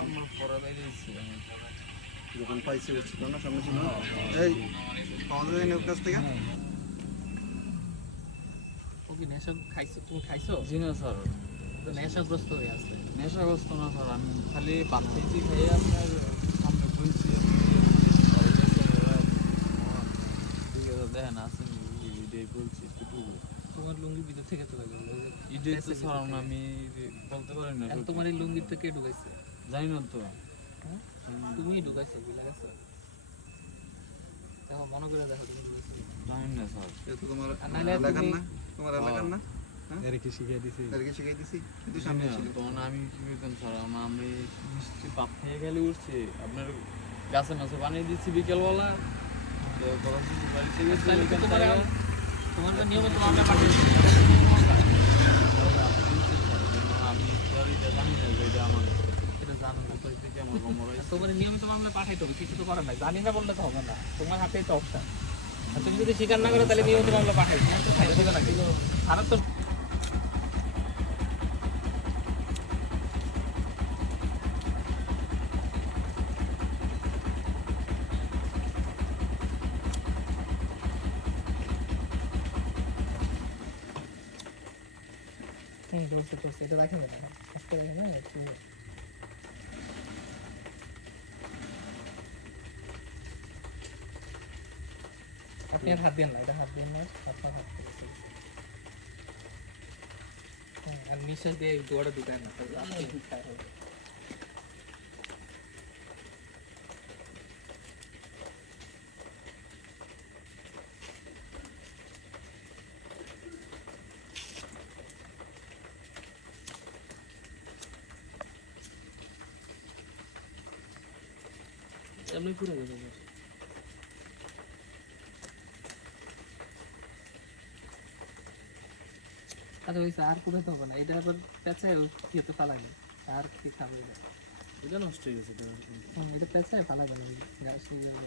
আমার পরে বেরিয়েছি আমি যখন পাইছে উঠছিল না সামনে ছিল। এই পাওয়া যায় না কাছ থেকে? ও নেশা খাইছো? তুমি খাইছো? জি না স্যার। নেশাগ্রস্ত হয়ে আছে। নেশাগ্রস্ত না স্যার আমি খালি ভাত খাইছি খাইয়ে আপনার সামনে বলছি দেখেন আসেন এটাই বলছি এতটুকু তোমার লুঙ্গির ভিতর থেকে তো লাগে এটাই তো স্যার আমি বলতে পারি না তোমার এই লুঙ্গির থেকে ঢুকাইছে? জানি না তো। হ্যাঁ? তুমি ঢুকাইছো বুঝলা গেছো এখন মনে করে দেখো তুমি জানি না স্যার। এ তো তোমার এলাকার না তোমার এলাকার না এর কি শিখিয়ে দিছি? এদেরকে শিখাই দিছি? কিন্তু সামনে ছিল। তখন আমি কি করতাম স্যার? আমি মিষ্টি পাপ খেয়ে গেলে উঠছে। আপনার গাছে মাছে বানিয়ে দিচ্ছি বিকেলবেলা। তো তখন বাড়িতে গেছি? তাহলে তো ওইখান তোমার থেকে- এখন- তোমার তো নিয়মিত মামলা পাঠিয়েছে আমি তো এটা জানি না এটা আমার তোমার নিয়মিত মামলা কিছু তো জানি না বললে তো হবে না। তোমার তো তুমি যদি না তাহলে নিয়মিত মামলা তো তো হুম বলছি এটা দেখেন না। দেখেন না আপনি আর হাত দেন না, এটা হাত দেন না। আপনার হাত থেকে আর নিঃশ্বাস দিয়ে দোয়াটা ঢুকায় না, তাহলে আপনি ঘুরে যাবে। আরে ওই আর করে তো হবে না? এটা আবার পেঁচায় ইয়েতে ফালাই আর কি খাবে এটা? নষ্ট হয়ে গেছে এটা পেঁচায় ফালাই গেল গাছ নিয়ে যাবে